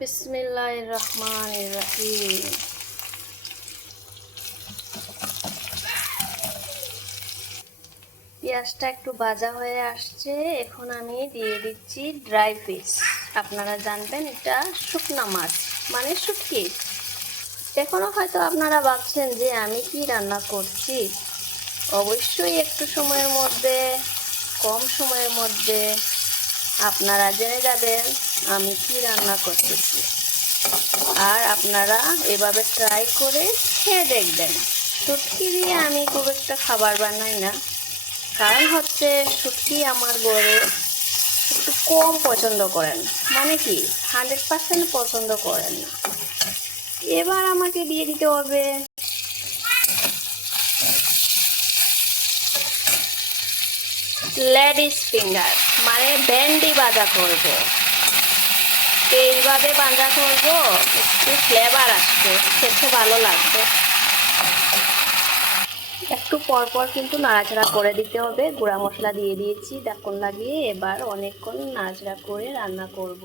বিসমিল্লাহির রহমানির রহিম। পেঁয়াজটা একটু ভাজা হয়ে আসছে, এখন আমি দিয়ে দিচ্ছি ড্রাই ফিশ। আপনারা জানবেন এটা শুকনা মাছ মানে শুটকি। এখনো হয়তো আপনারা ভাবছেন যে আমি কি রান্না করছি। অবশ্যই একটু সময়ের মধ্যে, কম সময়ের মধ্যে আপনারা জেনে যাবেন আমি কি রান্না করতেছি। আর আপনারা এভাবে ট্রাই করে খেয়ে দেখবেন। শুটকি দিয়ে আমি খুব একটা খাবার বানাই না, কারণ হচ্ছে শুটকি আমার ঘরে একটু কম পছন্দ করেন, মানে কি 100% পছন্দ করেন না। এবার আমাকে দিয়ে দিতে হবে লেডিস ফিঙ্গার, মানে ভেন্ডি ভাজা করব। এইভাবে ভাজা করব, একটু ফ্লেভার আসবে, খেতে ভালো লাগবে। একটু পর পর কিন্তু নাড়াচাড়া করে দিতে হবে। গুঁড়া মশলা দিয়ে দিয়েছি ঢাকন লাগিয়ে, এবার অনেকক্ষণ নাড়াচাড়া করে রান্না করব।